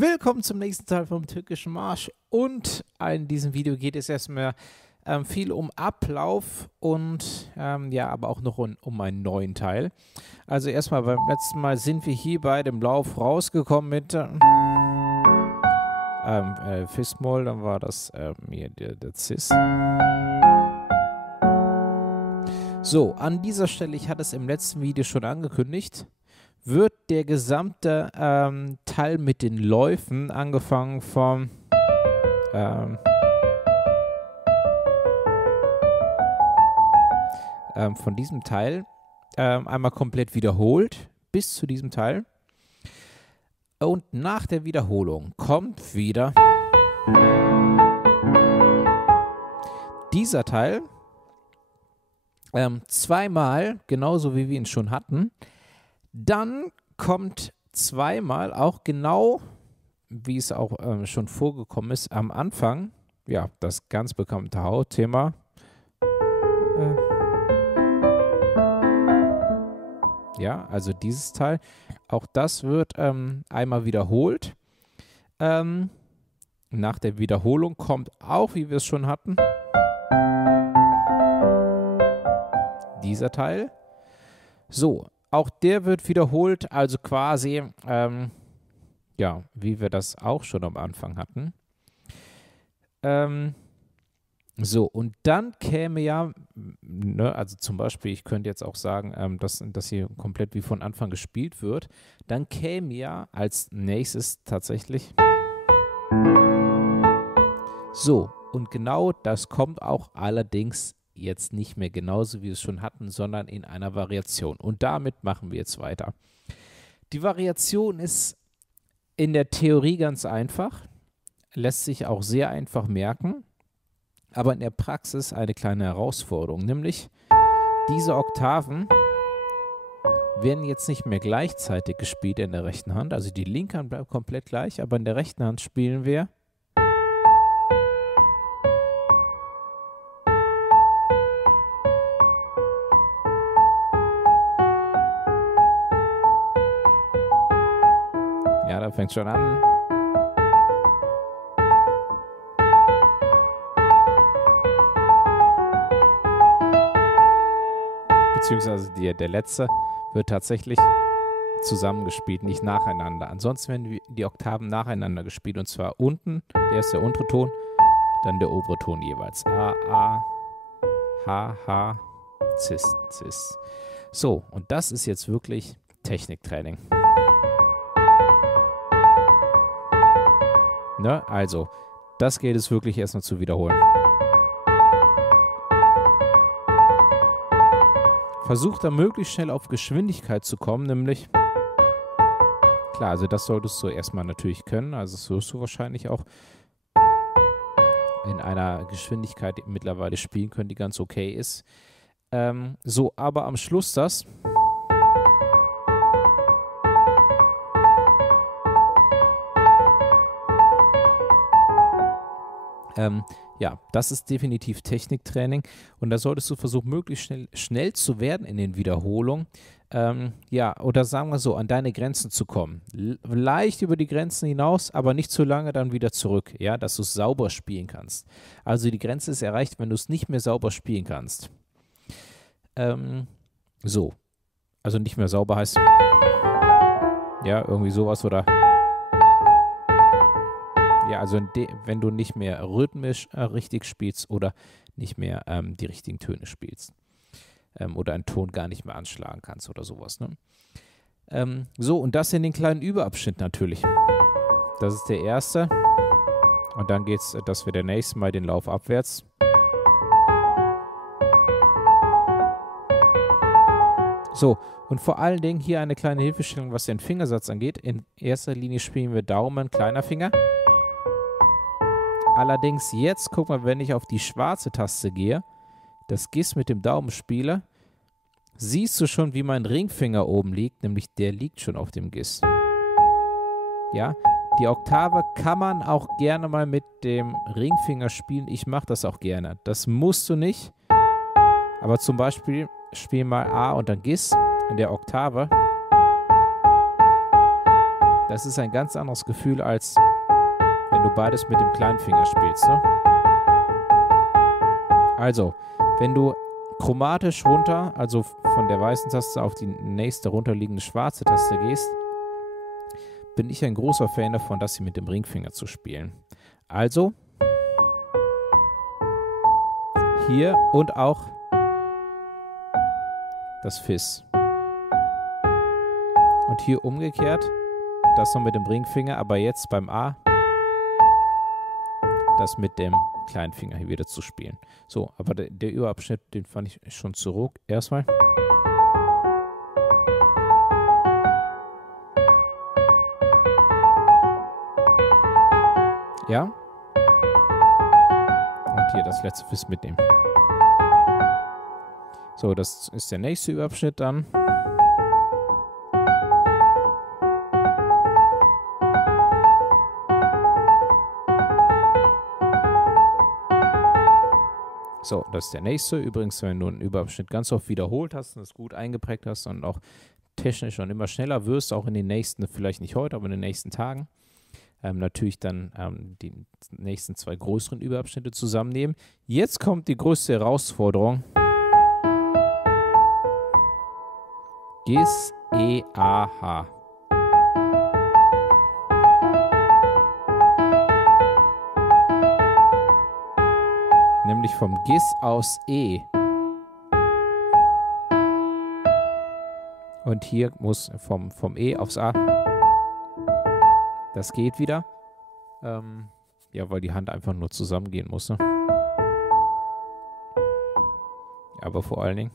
Willkommen zum nächsten Teil vom Türkischen Marsch und in diesem Video geht es erstmal viel um Ablauf und ja, aber auch noch um einen neuen Teil. Also erstmal beim letzten Mal sind wir hier bei dem Lauf rausgekommen mit Fis-Moll, dann war das hier der Cis. So, an dieser Stelle, ich hatte es im letzten Video schon angekündigt, wird der gesamte Teil mit den Läufen, angefangen von diesem Teil, einmal komplett wiederholt, bis zu diesem Teil. Und nach der Wiederholung kommt wieder dieser Teil, zweimal, genauso wie wir ihn schon hatten. Dann kommt zweimal, auch genau wie es auch schon vorgekommen ist, am Anfang, ja, das ganz bekannte Hautthema. Ja, also dieses Teil, auch das wird einmal wiederholt. Nach der Wiederholung kommt auch, wie wir es schon hatten, dieser Teil. So, auch der wird wiederholt, also quasi, ja, wie wir das auch schon am Anfang hatten. So, und dann käme ja, ne, also zum Beispiel, ich könnte jetzt auch sagen, dass hier komplett wie von Anfang gespielt wird, dann käme ja als nächstes tatsächlich so, und genau das kommt auch allerdings jetzt nicht mehr genauso, wie wir es schon hatten, sondern in einer Variation. Und damit machen wir jetzt weiter. Die Variation ist in der Theorie ganz einfach, lässt sich auch sehr einfach merken, aber in der Praxis eine kleine Herausforderung, nämlich diese Oktaven werden jetzt nicht mehr gleichzeitig gespielt in der rechten Hand, also die linke Hand bleibt komplett gleich, aber in der rechten Hand spielen wir ja, da fängt schon an. Beziehungsweise der letzte wird tatsächlich zusammengespielt, nicht nacheinander. Ansonsten werden die Oktaven nacheinander gespielt, und zwar unten, der ist der untere Ton, dann der obere Ton jeweils. A, A, H, H, Cis, Cis. So, und das ist jetzt wirklich Techniktraining. Ne? Also, das gilt es wirklich erstmal zu wiederholen. Versuch da möglichst schnell auf Geschwindigkeit zu kommen, nämlich, klar, also das solltest du erstmal natürlich können, also das wirst du wahrscheinlich auch in einer Geschwindigkeit mittlerweile spielen können, die ganz okay ist. So, aber am Schluss das. Ja, das ist definitiv Techniktraining und da solltest du versuchen, möglichst schnell zu werden in den Wiederholungen. Ja, oder sagen wir so, an deine Grenzen zu kommen. Leicht über die Grenzen hinaus, aber nicht zu lange dann wieder zurück, ja, dass du es sauber spielen kannst. Also die Grenze ist erreicht, wenn du es nicht mehr sauber spielen kannst. So, also nicht mehr sauber heißt, ja, irgendwie sowas oder... Ja, also wenn du nicht mehr rhythmisch richtig spielst oder nicht mehr die richtigen Töne spielst. Oder einen Ton gar nicht mehr anschlagen kannst oder sowas. Ne? So, und das in den kleinen Überabschnitt natürlich. Das ist der erste. Und dann geht es, dass wir der nächste Mal den Lauf abwärts. So, und vor allen Dingen hier eine kleine Hilfestellung, was den Fingersatz angeht. In erster Linie spielen wir Daumen, kleiner Finger. Allerdings jetzt, guck mal, wenn ich auf die schwarze Taste gehe, das Gis mit dem Daumen spiele, siehst du schon, wie mein Ringfinger oben liegt, nämlich der liegt schon auf dem Gis. Ja, die Oktave kann man auch gerne mal mit dem Ringfinger spielen, ich mache das auch gerne. Das musst du nicht, aber zum Beispiel spiel mal A und dann Gis in der Oktave. Das ist ein ganz anderes Gefühl, als wenn du beides mit dem kleinen Finger spielst. Ne? Also, wenn du chromatisch runter, also von der weißen Taste auf die nächste runterliegende schwarze Taste gehst, bin ich ein großer Fan davon, das hier mit dem Ringfinger zu spielen. Also, hier und auch das Fis. Und hier umgekehrt, das noch mit dem Ringfinger, aber jetzt beim A, das mit dem kleinen Finger hier wieder zu spielen. So, aber der Überabschnitt, den fand ich schon zu ruhig. Erstmal. Ja. Und hier das letzte Fis mitnehmen. So, das ist der nächste Überabschnitt dann. So, das ist der nächste. Übrigens, wenn du einen Überabschnitt ganz oft wiederholt hast und es gut eingeprägt hast und auch technisch und immer schneller wirst, auch in den nächsten, vielleicht nicht heute, aber in den nächsten Tagen, natürlich dann die nächsten 2 größeren Überabschnitte zusammennehmen. Jetzt kommt die größte Herausforderung. Gis, E, A, H. Nämlich vom Gis aus E. Und hier muss vom E aufs A. Das geht wieder. Ja, weil die Hand einfach nur zusammengehen muss. Ne? Aber vor allen Dingen.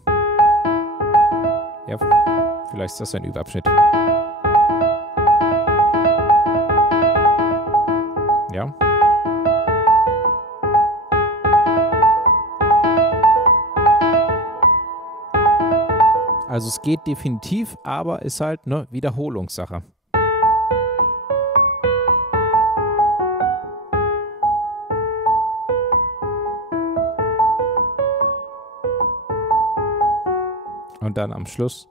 Ja, vielleicht ist das ein Überabschnitt. Ja. Also es geht definitiv, aber ist halt eine Wiederholungssache. Und dann am Schluss.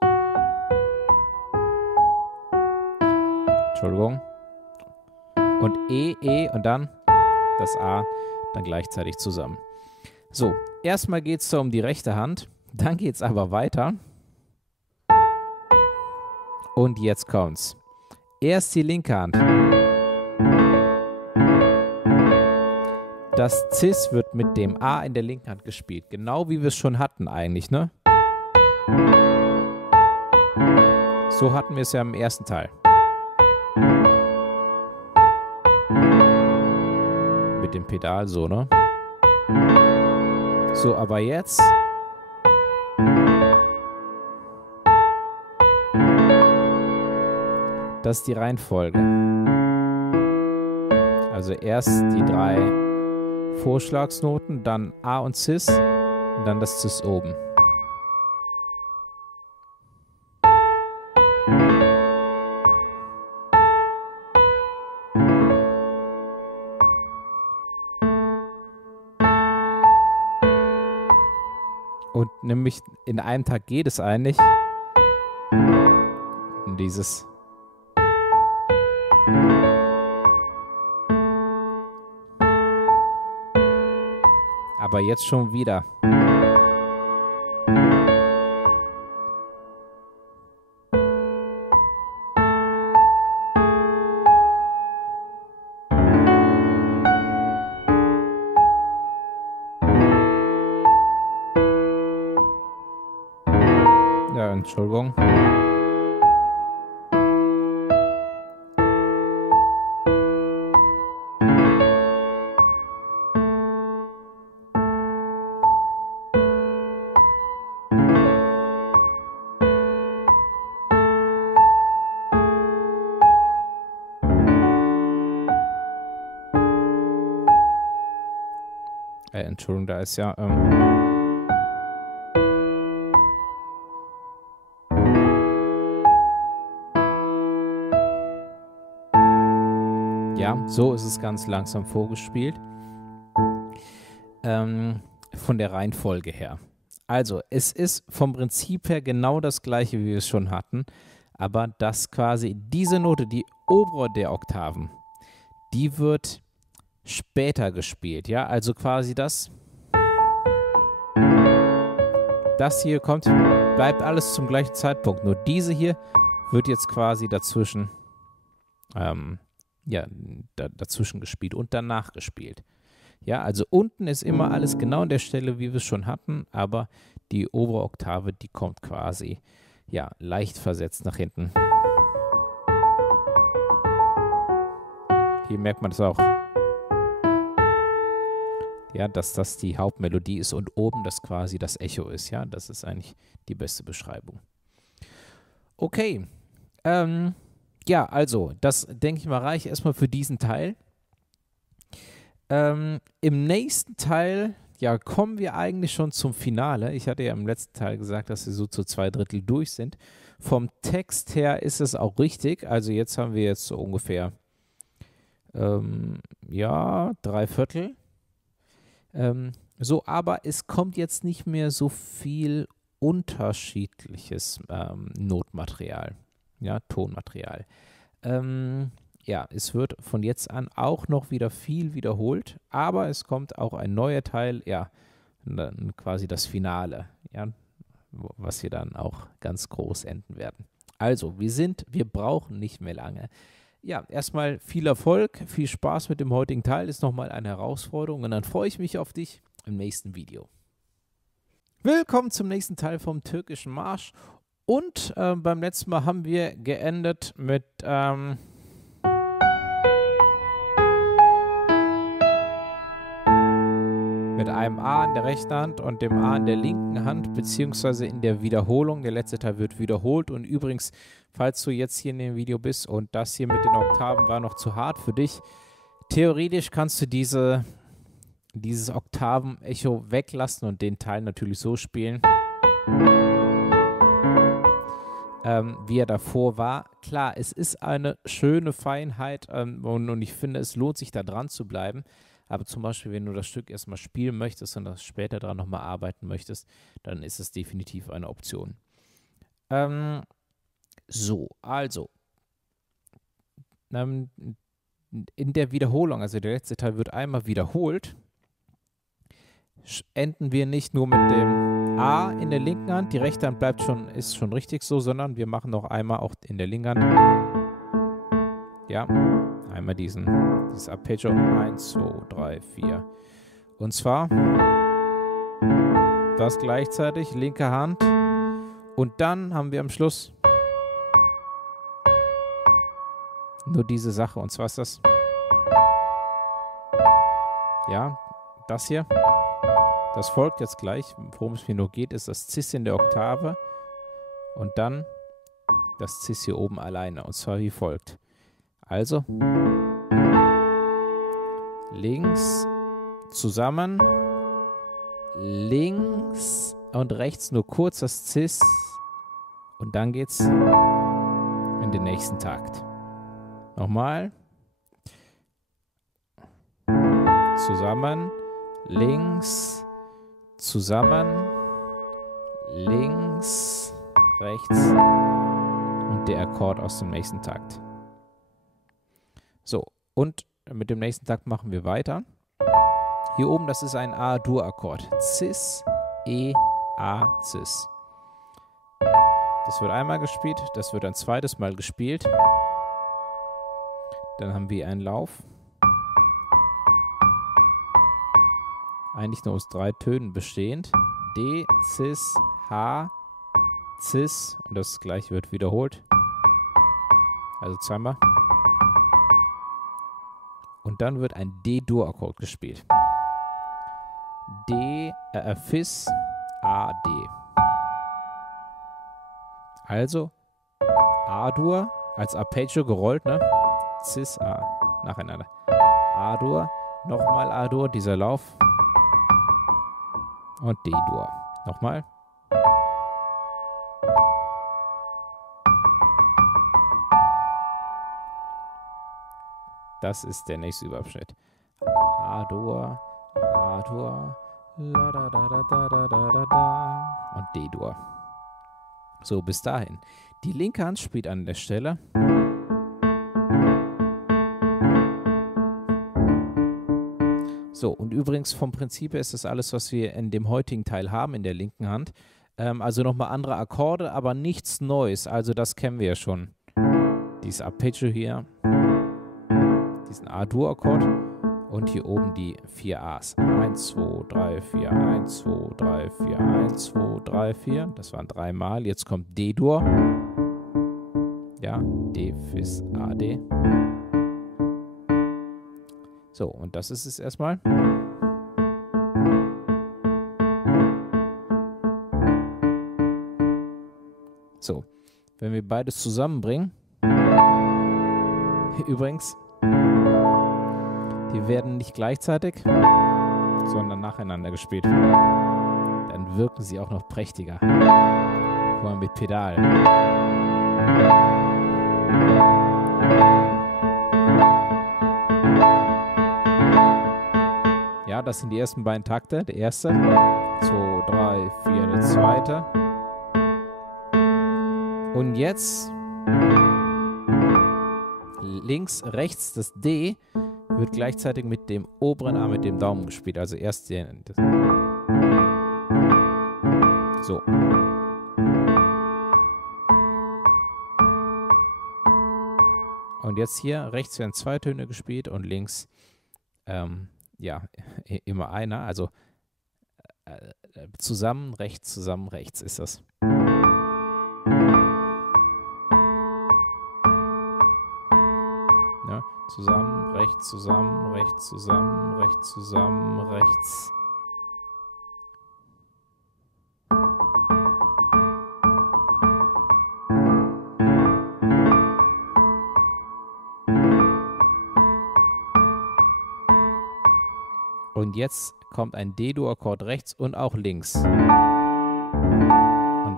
Entschuldigung. Und E und dann das A dann gleichzeitig zusammen. So, erstmal geht es um die rechte Hand, dann geht es aber weiter. Und jetzt kommt's. Erst die linke Hand. Das Cis wird mit dem A in der linken Hand gespielt. Genau wie wir es schon hatten eigentlich, ne? So hatten wir es ja im ersten Teil. Mit dem Pedal so, ne? So, aber jetzt... Das ist die Reihenfolge. Also erst die 3 Vorschlagsnoten, dann A und Cis und dann das Cis oben. Und nämlich in einem Tag geht es eigentlich. Und dieses... Aber jetzt schon wieder. Ja, Entschuldigung. Entschuldigung, da ist ja... Ja, so ist es ganz langsam vorgespielt. Von der Reihenfolge her. Also, es ist vom Prinzip her genau das gleiche, wie wir es schon hatten. aber dass quasi diese Note, die obere der Oktaven, die wird später gespielt, ja, also quasi das hier kommt, bleibt alles zum gleichen Zeitpunkt, nur diese hier wird jetzt quasi dazwischen, dazwischen gespielt und danach gespielt. Ja, also unten ist immer alles genau an der Stelle, wie wir es schon hatten, aber die obere Oktave, die kommt quasi, ja, leicht versetzt nach hinten. Hier merkt man es auch. Ja, dass das die Hauptmelodie ist und oben das quasi das Echo ist, ja, das ist eigentlich die beste Beschreibung. Okay, ja, also, das denke ich mal reicht erstmal für diesen Teil. Im nächsten Teil, ja, kommen wir eigentlich schon zum Finale. Ich hatte ja im letzten Teil gesagt, dass wir so zu 2/3 durch sind. Vom Text her ist es auch richtig, also jetzt haben wir jetzt so ungefähr, ja, 3/4. So, aber es kommt jetzt nicht mehr so viel unterschiedliches Notmaterial, ja, Tonmaterial. Ja, es wird von jetzt an auch noch wieder viel wiederholt, aber es kommt auch ein neuer Teil, ja, dann quasi das Finale, ja, was hier dann auch ganz groß enden werden. Also, wir brauchen nicht mehr lange. Ja, erstmal viel Erfolg, viel Spaß mit dem heutigen Teil, ist nochmal eine Herausforderung und dann freue ich mich auf dich im nächsten Video. Willkommen zum nächsten Teil vom türkischen Marsch und beim letzten Mal haben wir geendet mit einem A in der rechten Hand und dem A in der linken Hand, beziehungsweise in der Wiederholung. Der letzte Teil wird wiederholt und übrigens, falls du jetzt hier in dem Video bist und das hier mit den Oktaven war noch zu hart für dich, theoretisch kannst du dieses Oktaven-Echo weglassen und den Teil natürlich so spielen, wie er davor war. Klar, es ist eine schöne Feinheit und ich finde, es lohnt sich da dran zu bleiben. Aber zum Beispiel, wenn du das Stück erstmal spielen möchtest und das später dran nochmal arbeiten möchtest, dann ist es definitiv eine Option. So, also, in der Wiederholung, also der letzte Teil wird einmal wiederholt, enden wir nicht nur mit dem A in der linken Hand, die rechte Hand ist schon richtig so, sondern wir machen noch einmal auch in der linken Hand, ja, einmal dieses Arpeggio, 1, 2, 3, 4. Und zwar das gleichzeitig, linke Hand. Und dann haben wir am Schluss nur diese Sache. Und zwar ist das, ja, das hier. Das folgt jetzt gleich. Worum es mir nur geht, ist das Cis in der Oktave. Und dann das Cis hier oben alleine. Und zwar wie folgt. Also links zusammen, links und rechts nur kurz das Cis und dann geht's in den nächsten Takt. Nochmal. Zusammen, links, zusammen, links, rechts und der Akkord aus dem nächsten Takt. So, und mit dem nächsten Takt machen wir weiter. Hier oben, das ist ein A-Dur-Akkord. Cis, E, A, Cis. Das wird einmal gespielt, das wird ein zweites Mal gespielt. Dann haben wir einen Lauf. Eigentlich nur aus 3 Tönen bestehend. D, Cis, H, Cis. Und das gleiche wird wiederholt. Also zweimal. Und dann wird ein D-Dur-Akkord gespielt. Fis, A, D. Also A-Dur als Arpeggio gerollt, ne? Cis, A, nacheinander. A-Dur, nochmal A-Dur, dieser Lauf. Und D-Dur. Nochmal. Das ist der nächste Überabschnitt. A-Dur, A-Dur, la da da da da da da da und D-Dur. So, bis dahin. Die linke Hand spielt an der Stelle. So, und übrigens vom Prinzip her ist das alles, was wir in dem heutigen Teil haben, in der linken Hand. Also nochmal andere Akkorde, aber nichts Neues. Also das kennen wir ja schon. Dieses Arpeggio hier, diesen A-Dur-Akkord und hier oben die 4 A's. 1, 2, 3, 4, 1, 2, 3, 4, 1, 2, 3, 4. Das waren 3 Mal. Jetzt kommt D-Dur. Ja, D, Fis, A, D. So, und das ist es erstmal. So, wenn wir beides zusammenbringen, übrigens, die werden nicht gleichzeitig, sondern nacheinander gespielt. Dann wirken sie auch noch prächtiger. Guck mal, mit Pedal. Ja, das sind die ersten beiden Takte. Der erste, 2, 3, 4, der zweite. Und jetzt links, rechts, das D wird gleichzeitig mit dem oberen Arm, mit dem Daumen gespielt. Also erst den. So. Und jetzt hier rechts werden 2 Töne gespielt und links ja, immer einer. Also zusammen, rechts ist das. Ja, zusammen, rechts, zusammen, rechts, zusammen, rechts, zusammen, rechts. Und jetzt kommt ein D-Dur-Akkord rechts und auch links. Und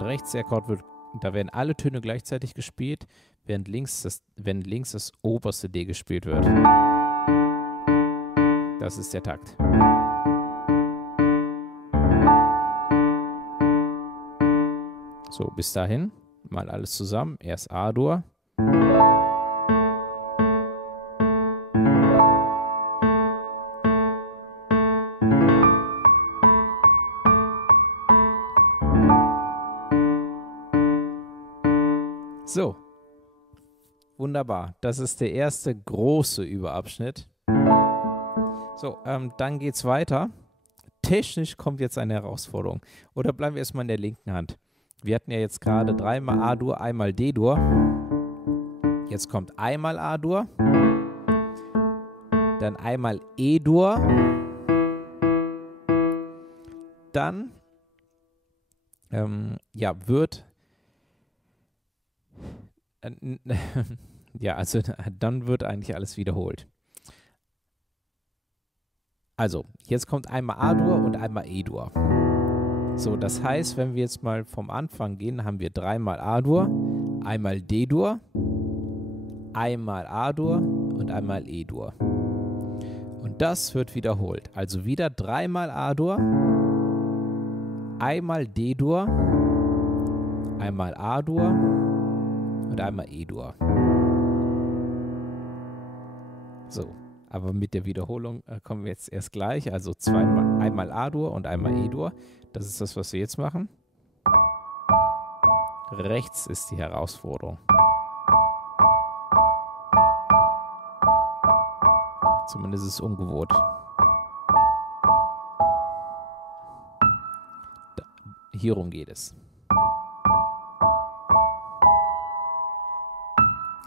rechts der Akkord wird, da werden alle Töne gleichzeitig gespielt, während links das oberste D gespielt wird. Das ist der Takt. So, bis dahin mal alles zusammen. Erst A-Dur. So, wunderbar. Das ist der erste große Überabschnitt. So, dann geht's weiter. Technisch kommt jetzt eine Herausforderung. Oder bleiben wir erstmal in der linken Hand. Wir hatten ja jetzt gerade 3-mal A-Dur, einmal D-Dur. Jetzt kommt einmal A-Dur. Dann einmal E-Dur. Dann dann wird eigentlich alles wiederholt. Also, jetzt kommt einmal A-Dur und einmal E-Dur. So, das heißt, wenn wir jetzt mal vom Anfang gehen, haben wir 3-mal A-Dur, einmal D-Dur, einmal A-Dur und einmal E-Dur. Und das wird wiederholt. Also wieder 3-mal A-Dur, einmal D-Dur, einmal A-Dur und einmal E-Dur. So, aber mit der Wiederholung kommen wir jetzt erst gleich. Also einmal A-Dur und einmal E-Dur. Das ist das, was wir jetzt machen. Rechts ist die Herausforderung. Zumindest ist es ungewohnt. Hierum geht es.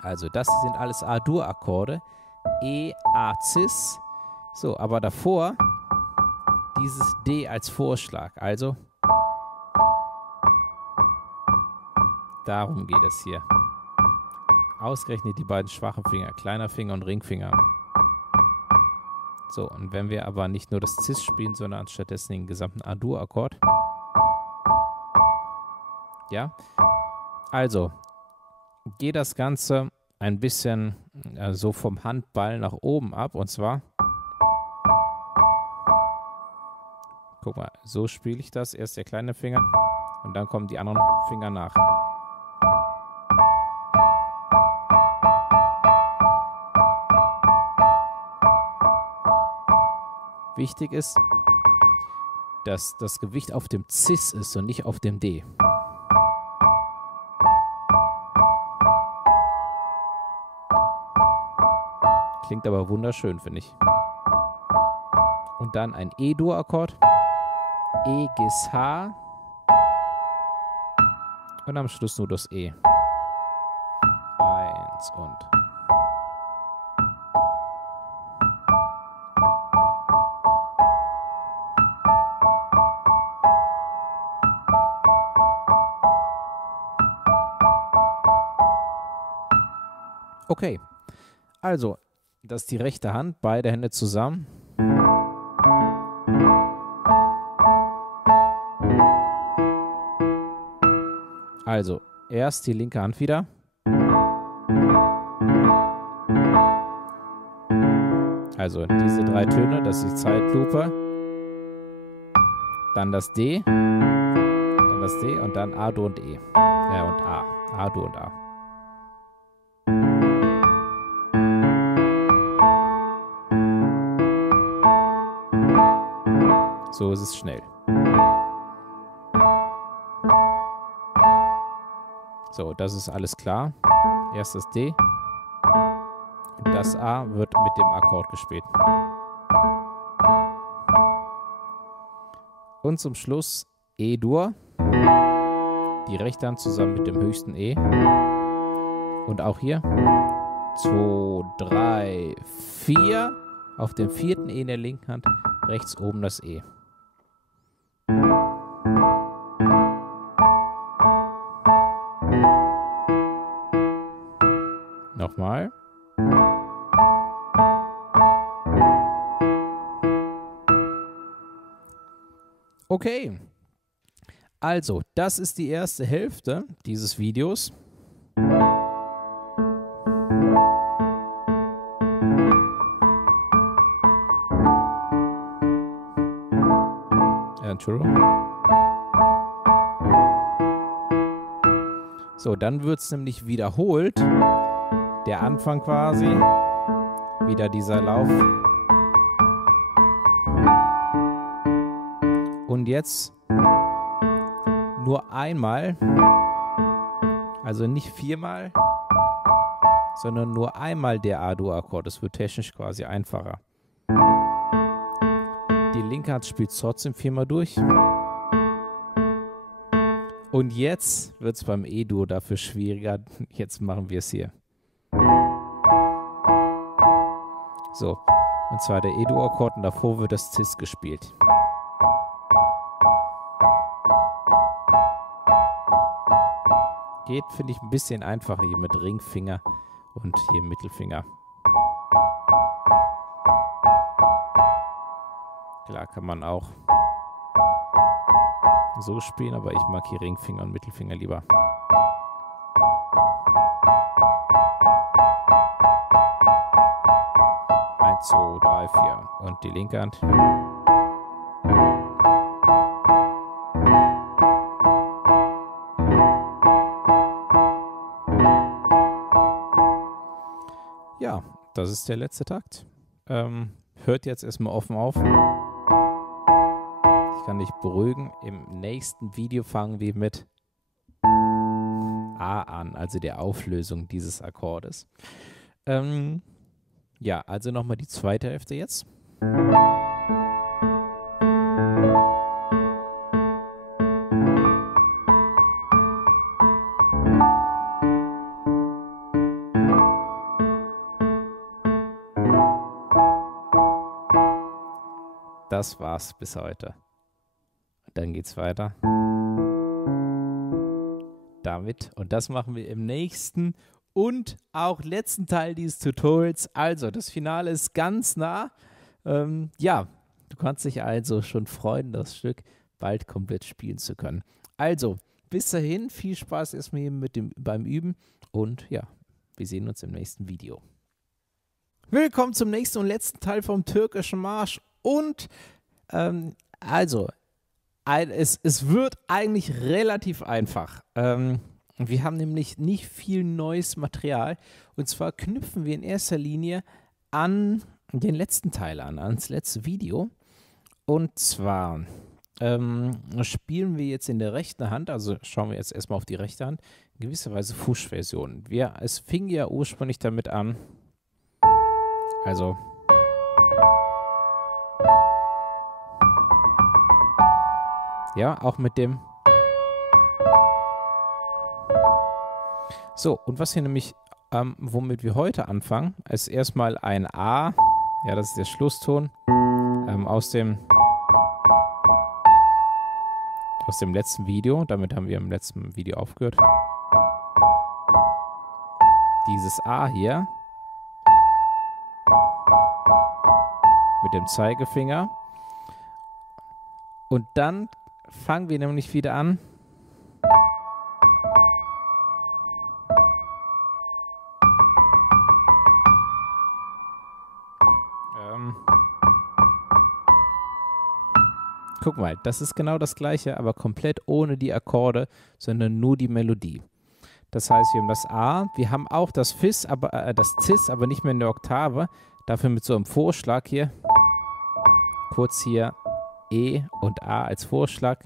Also das sind alles A-Dur-Akkorde. E, A, Cis. So, aber davor dieses D als Vorschlag. Also darum geht es hier. Ausgerechnet die beiden schwachen Finger, kleiner Finger und Ringfinger. So, und wenn wir aber nicht nur das Cis spielen, sondern stattdessen den gesamten A-Dur-Akkord. Ja, also geht das Ganze ein bisschen so vom Handball nach oben ab. Und zwar, guck mal, so spiele ich das. Erst der kleine Finger und dann kommen die anderen Finger nach. Wichtig ist, dass das Gewicht auf dem Cis ist und nicht auf dem D. Klingt aber wunderschön, finde ich. Und dann ein E-Dur-Akkord. E, Gis, H. Und am Schluss nur das E. 1 und. Okay, also, das ist die rechte Hand, beide Hände zusammen. Also, erst die linke Hand wieder. Also diese 3 Töne, das ist die Zeitlupe. Dann das D. Dann das D und dann A, Dur und E. Und A. A, Dur und A. So ist es schnell. So, das ist alles klar. Erst das D. Und das A wird mit dem Akkord gespielt. Und zum Schluss E-Dur. Die rechte Hand zusammen mit dem höchsten E. Und auch hier 2, 3, 4. Auf dem 4. E in der linken Hand. Rechts oben das E. Nochmal. Okay. Also, das ist die erste Hälfte dieses Videos. Entschuldigung. So, dann wird es nämlich wiederholt. Der Anfang quasi. Wieder dieser Lauf. Und jetzt nur einmal. Also nicht 4-mal, sondern nur einmal der A-Dur-Akkord. Das wird technisch quasi einfacher. Die linke Hand spielt trotzdem 4-mal durch. Und jetzt wird es beim E-Dur dafür schwieriger. Jetzt machen wir es hier. So, und zwar der E-Dur-Akkord und davor wird das Cis gespielt. Geht, finde ich, ein bisschen einfacher hier mit Ringfinger und hier Mittelfinger. Klar kann man auch so spielen, aber ich mag hier Ringfinger und Mittelfinger lieber. Eins, 2, 3, 4 und die linke Hand. Ja, das ist der letzte Takt. Hört jetzt erstmal offen auf. Ich kann dich beruhigen. Im nächsten Video fangen wir mit A an, also der Auflösung dieses Akkordes. Ja, also nochmal die zweite Hälfte jetzt. Das war's bis heute. Dann geht's weiter. Damit. Und das machen wir im nächsten und auch letzten Teil dieses Tutorials. Also, das Finale ist ganz nah. Ja, du kannst dich also schon freuen, das Stück bald komplett spielen zu können. Also, bis dahin, viel Spaß erstmal hier beim Üben und ja, wir sehen uns im nächsten Video. Willkommen zum nächsten und letzten Teil vom Türkischen Marsch und es wird eigentlich relativ einfach. Wir haben nämlich nicht viel neues Material und zwar knüpfen wir in erster Linie an den letzten Teil ans letzte Video. Und zwar spielen wir jetzt in der rechten Hand, also schauen wir jetzt erstmal auf die rechte Hand, in gewisser Weise Fußversion. Es fing ja ursprünglich damit an, also ja, auch mit dem. So, und was hier nämlich, womit wir heute anfangen, ist erstmal ein A, ja, das ist der Schlusston, aus dem letzten Video, damit haben wir im letzten Video aufgehört. Dieses A hier mit dem Zeigefinger. Und dann fangen wir nämlich wieder an. Guck mal, das ist genau das Gleiche, aber komplett ohne die Akkorde, sondern nur die Melodie. Das heißt, wir haben das A, wir haben auch das Fis, das Cis, aber nicht mehr in der Oktave. Dafür mit so einem Vorschlag hier. Kurz hier E und A als Vorschlag.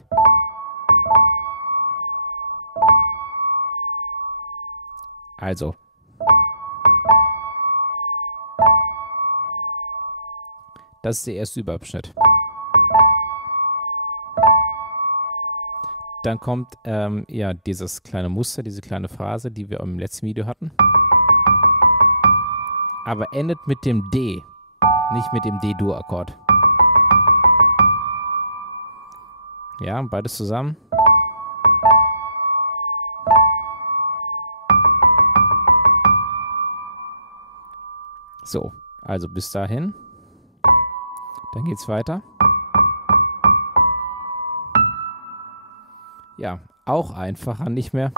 Also. Das ist der erste Überabschnitt. Dann kommt ja dieses kleine Muster, diese kleine Phrase, die wir im letzten Video hatten. Aber endet mit dem D, nicht mit dem D-Dur-Akkord. Ja, beides zusammen. So, also bis dahin. Dann geht's weiter. Ja, auch einfacher, nicht mehr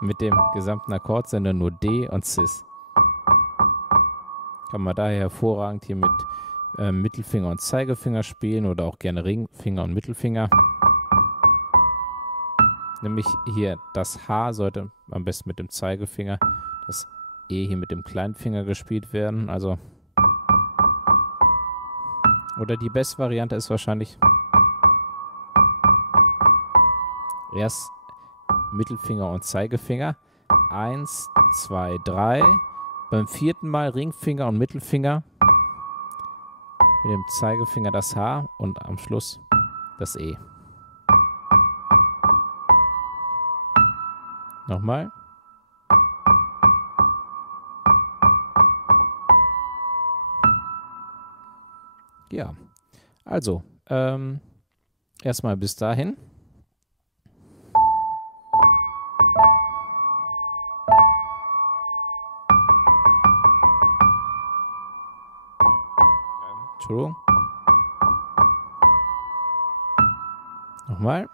mit dem gesamten Akkord, sondern nur D und Cis. Kann man daher hervorragend hier mit Mittelfinger und Zeigefinger spielen oder auch gerne Ringfinger und Mittelfinger. Nämlich hier das H sollte am besten mit dem Zeigefinger, das E hier mit dem kleinen Finger gespielt werden. Also oder die beste Variante ist wahrscheinlich erst Mittelfinger und Zeigefinger. 1, 2, 3. Beim vierten Mal Ringfinger und Mittelfinger. Mit dem Zeigefinger das H und am Schluss das E. Nochmal. Ja, also erstmal bis dahin. Entschuldigung. Nochmal.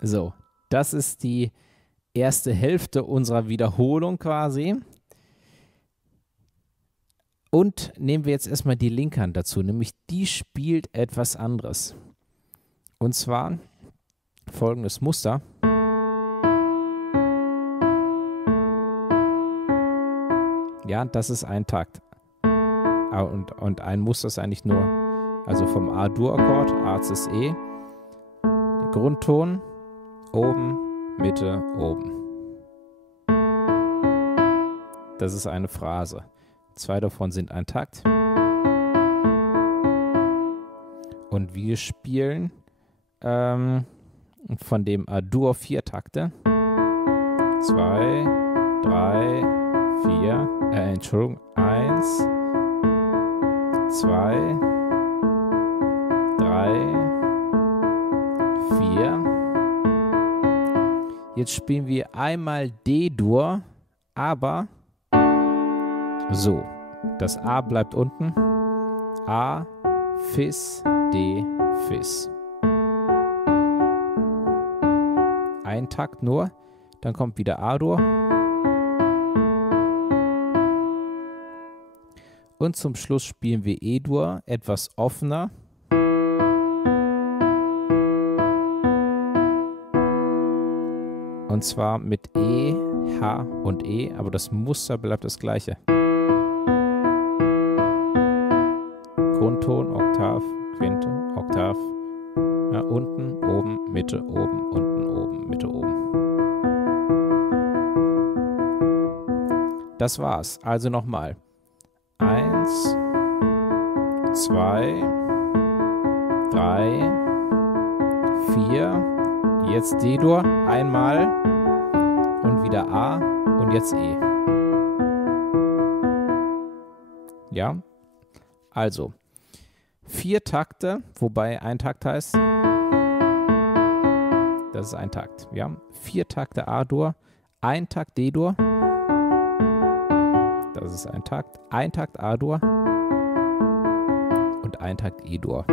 So, das ist die erste Hälfte unserer Wiederholung quasi. Und nehmen wir jetzt erstmal die linke Hand dazu, nämlich die spielt etwas anderes. Und zwar folgendes Muster. Ja, das ist ein Takt. Und ein Muster ist eigentlich nur, also vom A-Dur-Akkord, A, Cis, E, der Grundton, oben, Mitte, oben. Das ist eine Phrase. 2 davon sind ein Takt. Und wir spielen von dem A-Dur 4 Takte. 2, 3, 4, Entschuldigung, 1, 2, 3, 4. Jetzt spielen wir einmal D-Dur, aber so. Das A bleibt unten. A, Fis, D, Fis. Ein Takt nur, dann kommt wieder A-Dur. Und zum Schluss spielen wir E-Dur, etwas offener. Und zwar mit E, H und E, aber das Muster bleibt das gleiche. Grundton, Oktav, Quinte, Oktav. Ja, unten, oben, Mitte, oben, unten, oben, Mitte, oben. Das war's. Also nochmal. 1, 2, 3, 4. Jetzt D-Dur. Einmal. Und wieder A. Und jetzt E. Ja. Also. 4 Takte, wobei ein Takt heißt, das ist ein Takt. Ja. 4 Takte A-Dur. Ein Takt D-Dur. Das ist ein Takt. Ein Takt A-Dur. Und ein Takt E-Dur.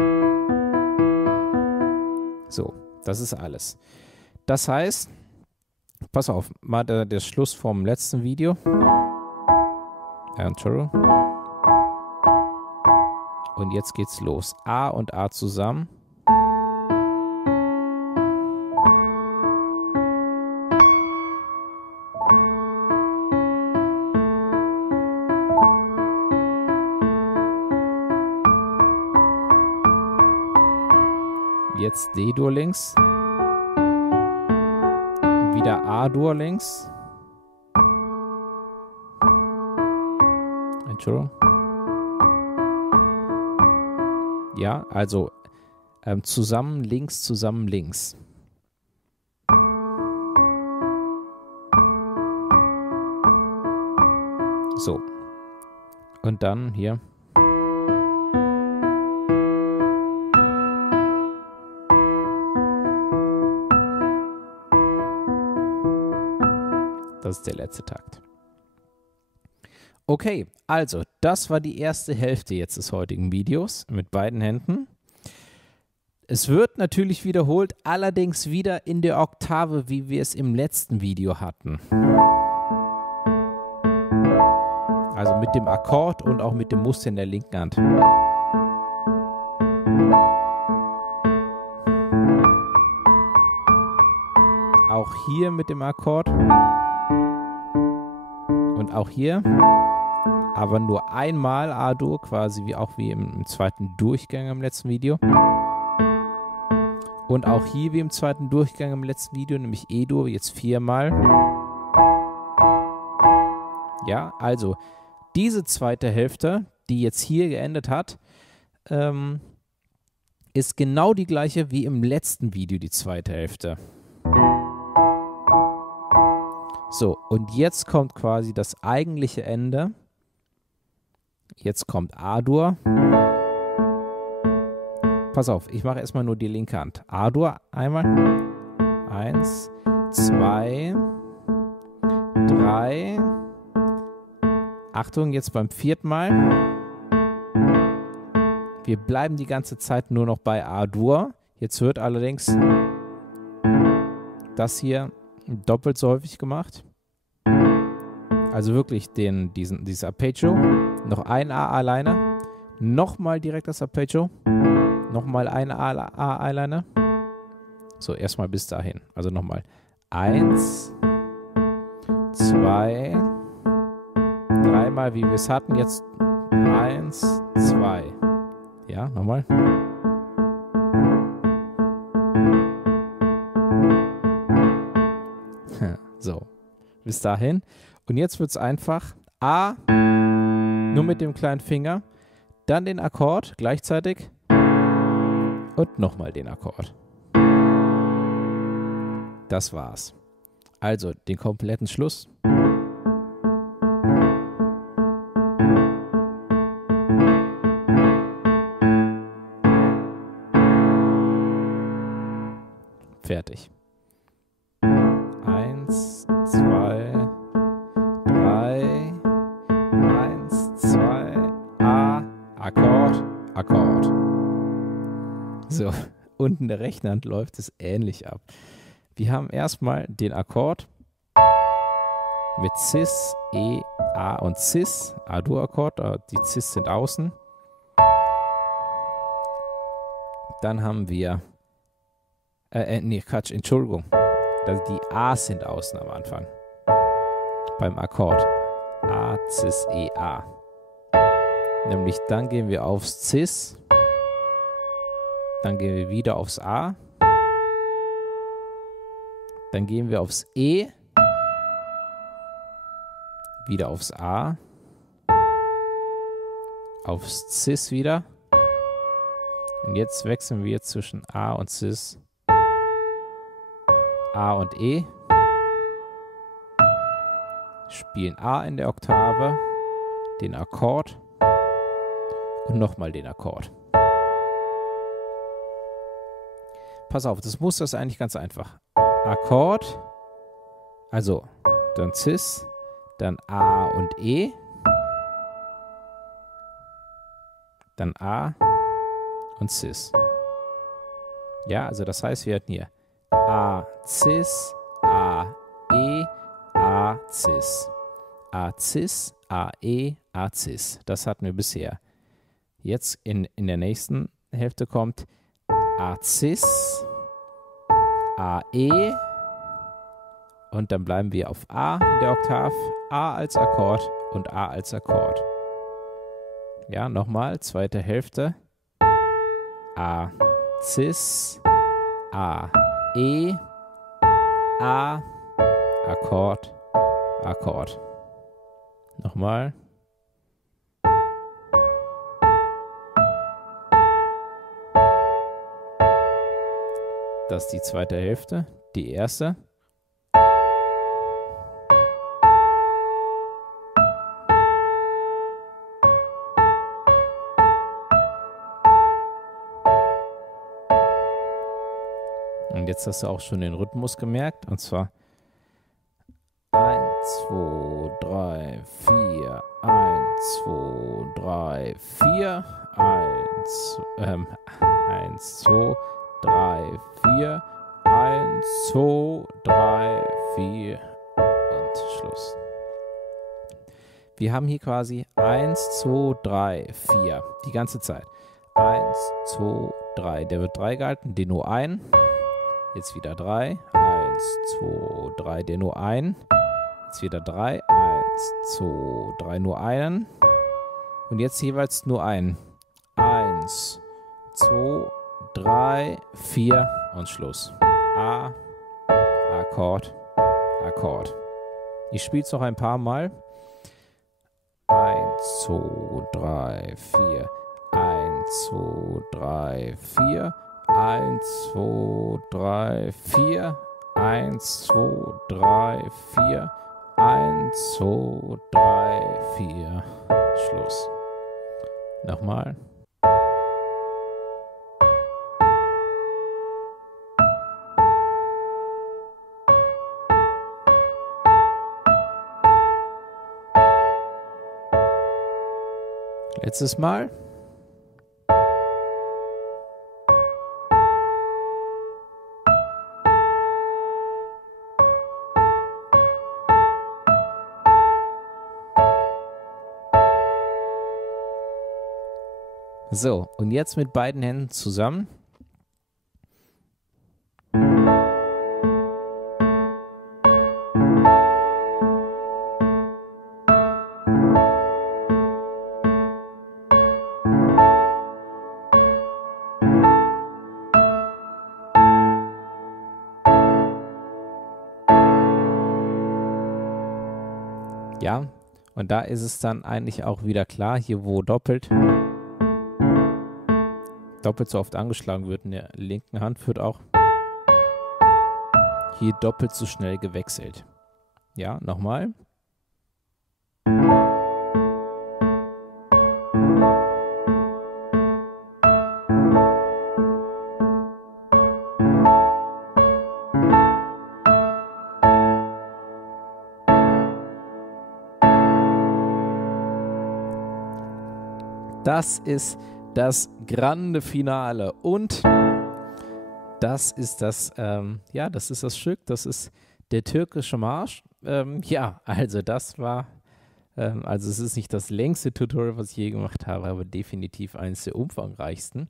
So, das ist alles. Das heißt, pass auf, mal der Schluss vom letzten Video. Entschuldigung. Und jetzt geht's los. A und A zusammen. Jetzt D-Dur links. Wieder A-Dur links. Entschuldigung. Ja, also zusammen links, zusammen links. So. Und dann hier. Das ist der letzte Takt. Okay, also das war die erste Hälfte jetzt des heutigen Videos mit beiden Händen. Es wird natürlich wiederholt, allerdings wieder in der Oktave, wie wir es im letzten Video hatten. Also mit dem Akkord und auch mit dem Muster in der linken Hand. Auch hier mit dem Akkord. Und auch hier, aber nur einmal A-Dur, quasi wie im zweiten Durchgang im letzten Video. Und auch hier wie im zweiten Durchgang im letzten Video, nämlich E-Dur, jetzt 4-mal. Ja, also diese zweite Hälfte, die jetzt hier geendet hat, ist genau die gleiche wie im letzten Video, die zweite Hälfte. So, und jetzt kommt quasi das eigentliche Ende. Jetzt kommt A-Dur. Pass auf, ich mache erstmal nur die linke Hand. A-Dur einmal. 1, 2, 3. Achtung, jetzt beim 4. Mal. Wir bleiben die ganze Zeit nur noch bei A-Dur. Jetzt wird allerdings das hier doppelt so häufig gemacht. Also wirklich dieses Arpeggio. Noch ein A alleine. Nochmal direkt das Arpeggio. Nochmal ein A alleine. So, erstmal bis dahin. Also nochmal. 1, 2, 3 Mal, wie wir es hatten. Jetzt 1, 2. Ja, nochmal. So, bis dahin. Und jetzt wird es einfach A, nur mit dem kleinen Finger, dann den Akkord gleichzeitig und nochmal den Akkord. Das war's. Also den kompletten Schluss. Fertig. 1, 2, 3, 1, 2, A, Akkord, Akkord. So, unten der rechten Hand läuft es ähnlich ab. Wir haben erstmal den Akkord mit Cis, E, A und Cis, A-Dur-Akkord, die Cis sind außen. Dann haben wir, Entschuldigung. Die A's sind außen am Anfang. Beim Akkord. A, Cis, E, A. Nämlich dann gehen wir aufs Cis. Dann gehen wir wieder aufs A. Dann gehen wir aufs E. Wieder aufs A. Aufs Cis wieder. Und jetzt wechseln wir zwischen A und Cis. A und E. Spielen A in der Oktave. Den Akkord. Und nochmal den Akkord. Pass auf, das Muster ist eigentlich ganz einfach. Akkord, also dann Cis, dann A und E, dann A und Cis. Ja, also das heißt, wir hatten hier A, Cis, A, E, A, Cis. A, Cis, A, E, A, Cis. Das hatten wir bisher. Jetzt in der nächsten Hälfte kommt A, Cis, A, E und dann bleiben wir auf A in der Oktav, A als Akkord und A als Akkord. Ja, nochmal, zweite Hälfte. A, Cis, A, E, A, Akkord, Akkord. Nochmal. Das ist die zweite Hälfte, die erste. Und jetzt hast du auch schon den Rhythmus gemerkt, und zwar 1, 2, 3, 4, 1, 2, 3, 4, 1, 2, 3, 4, 1, 2, 3, 4 und Schluss. Wir haben hier quasi 1, 2, 3, 4 die ganze Zeit. 1, 2, 3. Der wird 3 gehalten, den nur ein. Jetzt wieder 3. 1, 2, 3, der nur ein. Jetzt wieder 3. 1, 2, 3, nur einen. Und jetzt jeweils nur ein. 1, 2, 3, 4 und Schluss. A, Akkord, Akkord. Ich spiele es noch ein paar Mal. 1, 2, 3, 4. 1, 2, 3, 4. 1, 2, 3, 4. 1, 2, 3, 4. 1, 2, 3, 4. Schluss. Nochmal. Letztes Mal. So, und jetzt mit beiden Händen zusammen. Ja, und da ist es dann eigentlich auch wieder klar, hier wo doppelt so oft angeschlagen wird in der linken Hand, wird auch hier doppelt so schnell gewechselt. Ja, nochmal. Das ist das grande Finale und das ist das, das ist das Stück, das ist der türkische Marsch. Ja, also das war, also es ist nicht das längste Tutorial, was ich je gemacht habe, aber definitiv eines der umfangreichsten.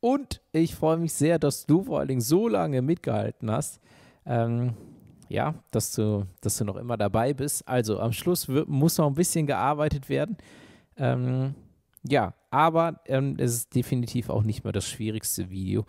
Und ich freue mich sehr, dass du vor allen Dingen so lange mitgehalten hast. Ja, dass du noch immer dabei bist. Also am Schluss muss noch ein bisschen gearbeitet werden. Ja, aber es ist definitiv auch nicht mehr das schwierigste Video.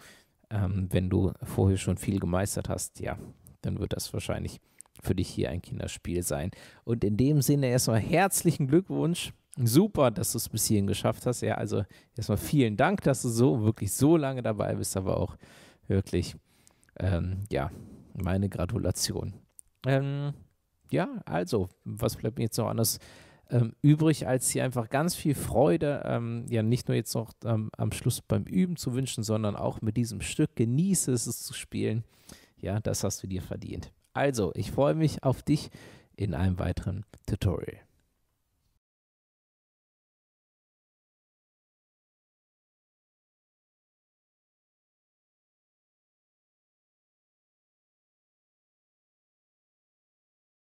Wenn du vorher schon viel gemeistert hast, ja, dann wird das wahrscheinlich für dich hier ein Kinderspiel sein. Und in dem Sinne erstmal herzlichen Glückwunsch. Super, dass du es bis hierhin geschafft hast. Ja, also erstmal vielen Dank, dass du wirklich so lange dabei bist, aber auch wirklich, ja, meine Gratulation. Ja, also, was bleibt mir jetzt noch anders übrig, als hier einfach ganz viel Freude, ja, nicht nur jetzt noch am Schluss beim Üben zu wünschen, sondern auch mit diesem Stück. Genieße es zu spielen. Ja, das hast du dir verdient. Also, ich freue mich auf dich in einem weiteren Tutorial.